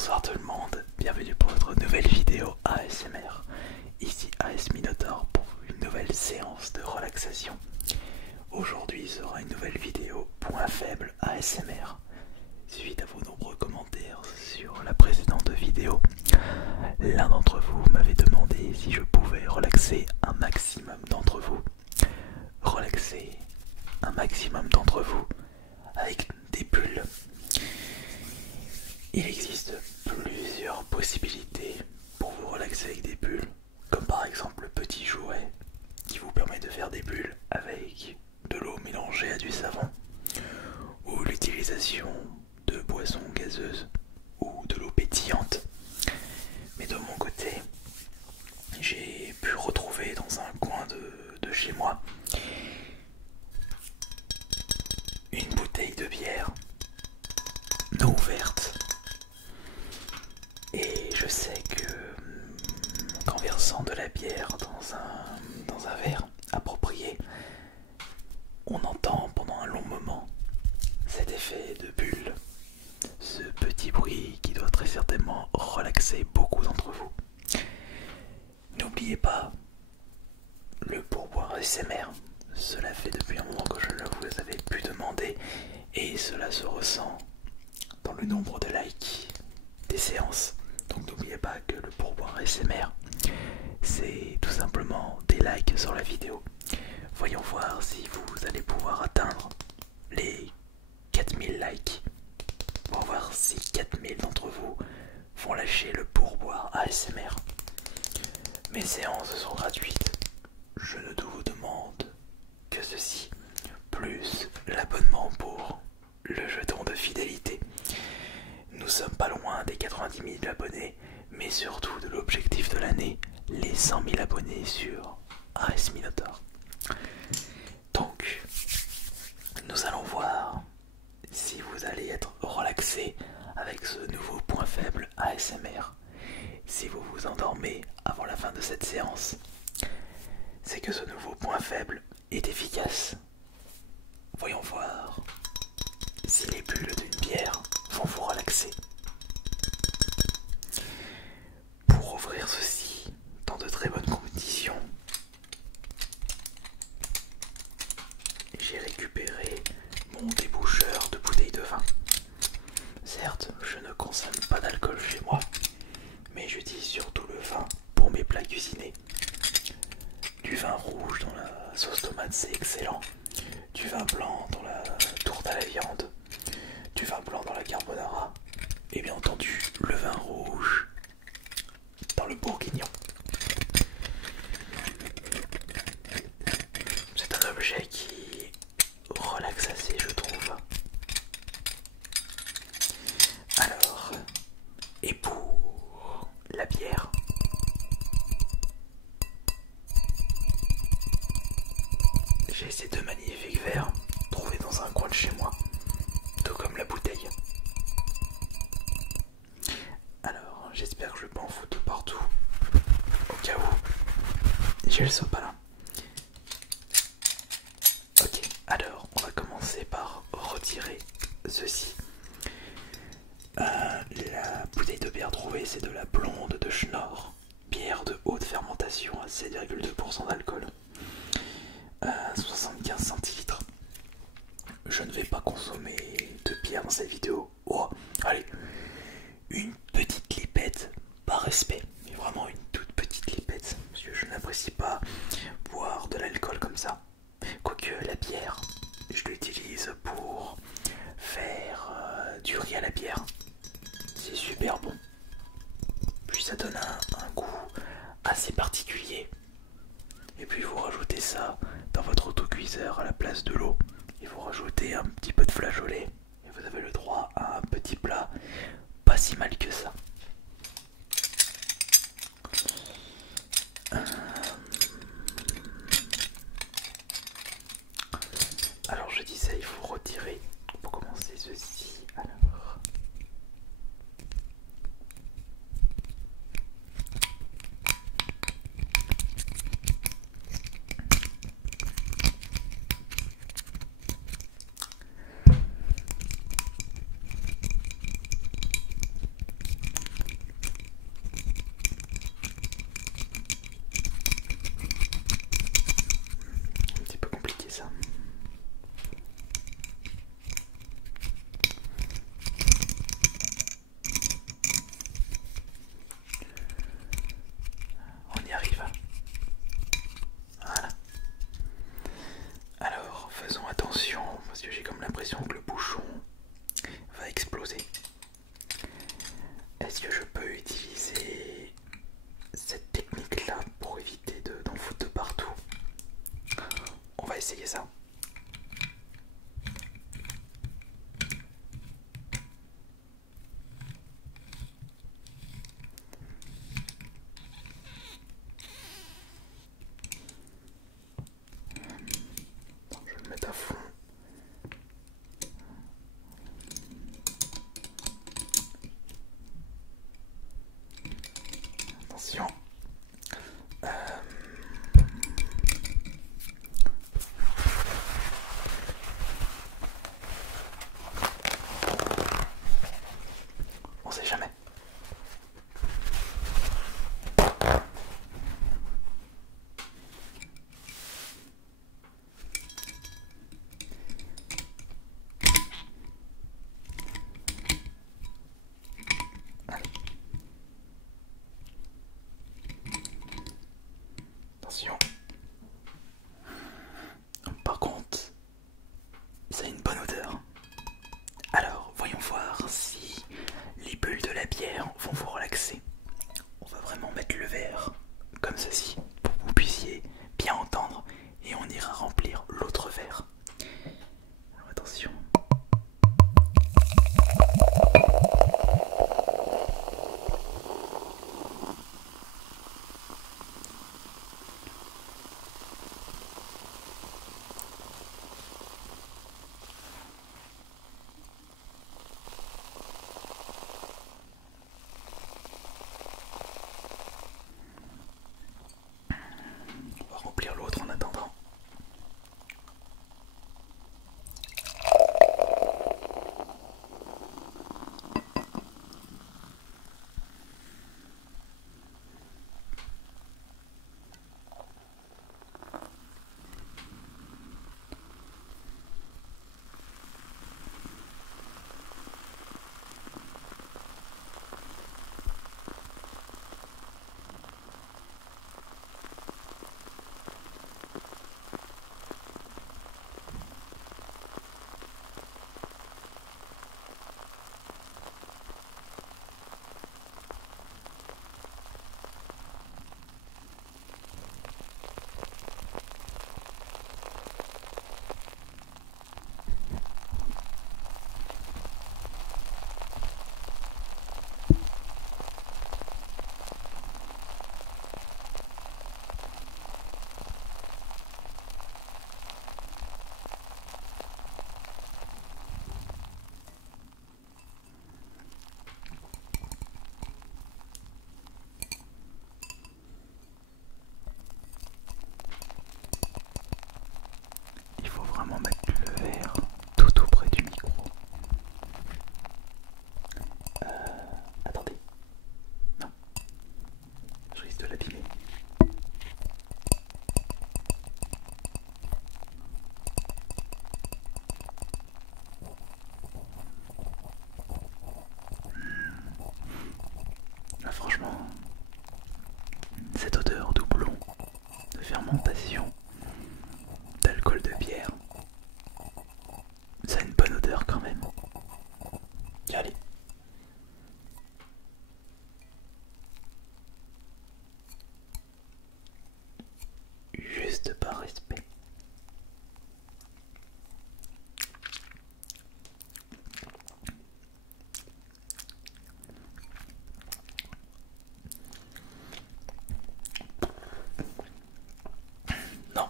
Bonsoir tout le monde, bienvenue pour notre nouvelle vidéo ASMR. Ici AS Minotaur pour une nouvelle séance de relaxation. Aujourd'hui sera une nouvelle vidéo point faible ASMR. Suite à vos nombreux commentaires sur la précédente vidéo, l'un d'entre vous m'avait demandé si je pouvais relaxer un maximum d'entre vous. Relaxer un maximum d'entre vous avec des bulles. Il existe plusieurs possibilités pour vous relaxer avec des bulles, comme par exemple le petit jouet qui vous permet de faire des bulles avec de l'eau mélangée à du savon, ou l'utilisation de boissons gazeuses ou de l'eau pétillante. Mais de mon côté, j'ai pu retrouver dans un coin de chez moi une bouteille de bière non ouverte. Et je sais qu'en versant de la bière dans un verre approprié, on entend pendant un long moment cet effet de bulle, ce petit bruit qui doit très certainement relaxer beaucoup d'entre vous. N'oubliez pas le pourboire ASMR, cela fait depuis un moment que je ne vous avais plus demandé et cela se ressent dans le nombre de likes des séances. Donc n'oubliez pas que le pourboire ASMR, c'est tout simplement des likes sur la vidéo. Voyons voir si vous allez pouvoir atteindre les 4000 likes. On va voir si 4000 d'entre vous vont lâcher le pourboire ASMR. Mes séances sont gratuites. Je ne vous demande que ceci, plus l'abonnement pour le jeton de fidélité. Nous sommes pas loin des 90 000 abonnés, mais surtout de l'objectif de l'année, les 100 000 abonnés sur AS Minotaur. Donc, nous allons voir si vous allez être relaxé avec ce nouveau point faible ASMR. Si vous vous endormez avant la fin de cette séance, c'est que ce nouveau point faible est efficace. Voyons voir si les bulles d'une bière vont vous relaxer. Pour ouvrir ceci dans de très bonnes conditions, j'ai récupéré mon déboucheur de bouteille de vin. Certes, je ne consomme pas d'alcool chez moi, mais j'utilise surtout le vin pour mes plats cuisinés. Du vin rouge dans la sauce tomate, c'est excellent. Du vin blanc dans la tourte à la viande. Du vin blanc dans la carbonara. Et bien entendu, le vin rouge dans le bourguignon. C'est un objet qui relaxe assez, je trouve. Alors, et pour la bière, j'ai ces deux magnifiques verres trouvés dans un coin de chez moi, tout comme la bouteille. Alors, j'espère que je vais pas en foutre partout, au cas où j'ai le sopalin. Ok, alors on va commencer par retirer ceci. La bouteille de bière trouvée, c'est de la blonde de Schnorr, bière de haute fermentation à 7,2% d'alcool, 75 centilitres. Je ne vais pas consommer de bière dans cette vidéo. Oh, allez, une petite lipette par respect, mais vraiment une toute petite lipette, parce que je n'apprécie pas boire de l'alcool comme ça. Quoique la bière, je l'utilise pour faire du riz à la bière. C'est super bon. Puis ça donne un goût assez particulier. Et puis vous rajoutez ça dans votre autocuiseur à la place de l'eau. Et vous rajoutez un petit peu de flageolet. Et vous avez le droit à un petit plat pas si mal que ça. Alors je disais, il faut retirer pour commencer ceci. Alors, essayer ça. Je vais le mettre à fond. Attention. On sait jamais. Attention. Par contre, c'est une bonne odeur. Alors, voyons voir si les bulles de la bière vont vous relaxer. On va vraiment mettre le verre comme ceci pour que vous puissiez bien entendre et on ira remplir l'autre verre. Alors attention. On va remplir l'autre en attendant. Il faut vraiment mettre le verre tout auprès du micro. Attendez. Non. Je risque de l'abîmer. Là, franchement, cette odeur doublon de fermentation, d'alcool de bière, ça a une bonne odeur quand même. Allez. Juste par respect. Non.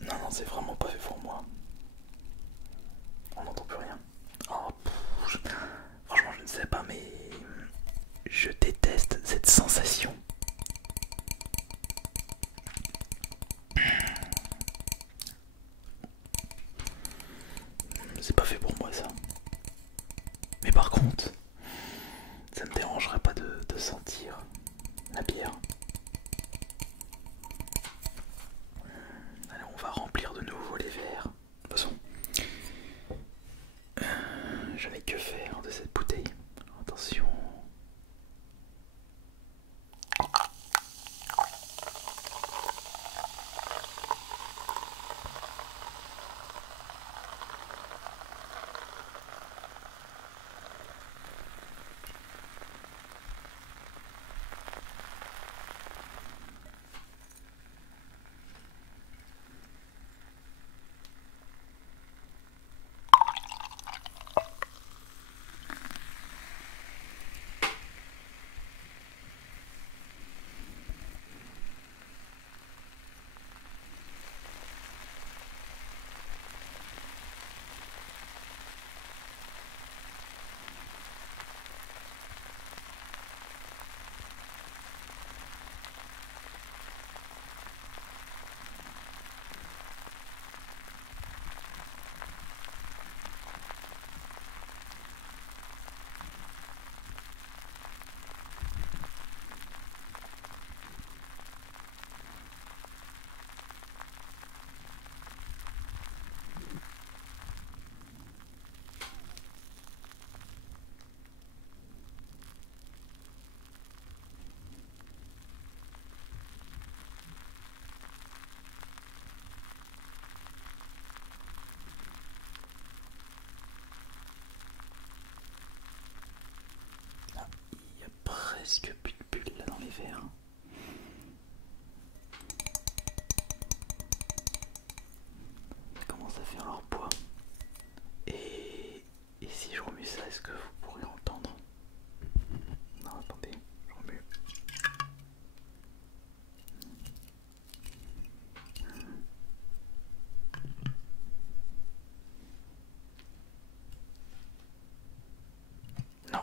Non, non, c'est vraiment pas fait pour moi. On n'entend plus rien. Oh, franchement, je ne sais pas, mais je déteste cette sensation. C'est pas fait pour moi ça. Mais par contre, ça me dérangerait pas de sentir la bière. Allez, on va remplir de nouveau les verres. De toute façon, je n'ai que faire de cette bouteille. Attention. presque plus de bulles là dans les verres. Ça commence à faire leur poids. Et si je remue ça, est-ce que vous pourrez entendre? Non, attendez, je remue. Non.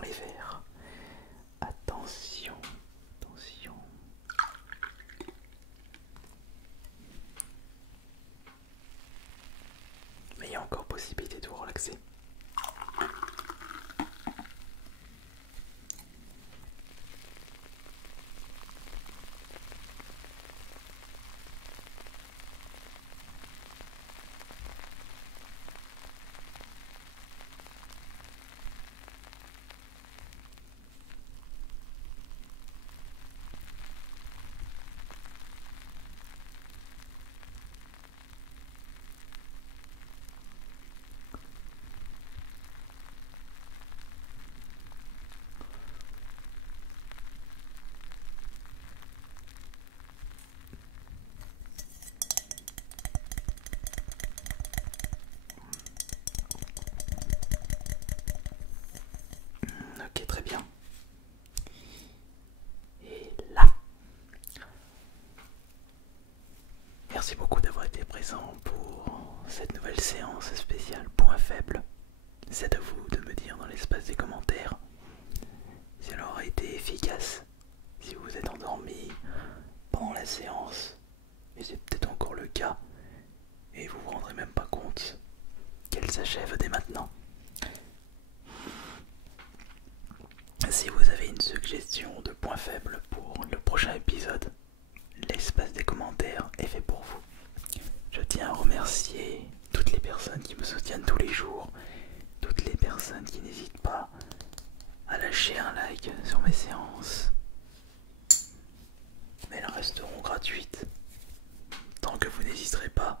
dans les verres. Attention, attention. Mais il y a encore possibilité de vous relaxer. Ok, très bien. Et là, merci beaucoup d'avoir été présent pour cette nouvelle séance spéciale Point Faible. C'est à vous de me dire dans l'espace des commentaires si elle aura été efficace, si vous êtes endormi pendant la séance, et c'est peut-être encore le cas, et vous vous rendrez même pas compte qu'elle s'achève dès maintenant. Si vous avez une suggestion de point faible pour le prochain épisode, l'espace des commentaires est fait pour vous. Je tiens à remercier toutes les personnes qui me soutiennent tous les jours, toutes les personnes qui n'hésitent pas à lâcher un like sur mes séances. Mais elles resteront gratuites tant que vous n'hésiterez pas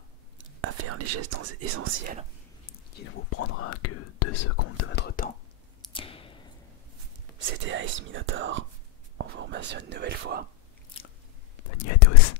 à faire les gestes essentiels qui ne vous prendra que 2 secondes de votre temps. C'était AS Minotaur. On vous remercie une nouvelle fois. Bonne nuit à tous.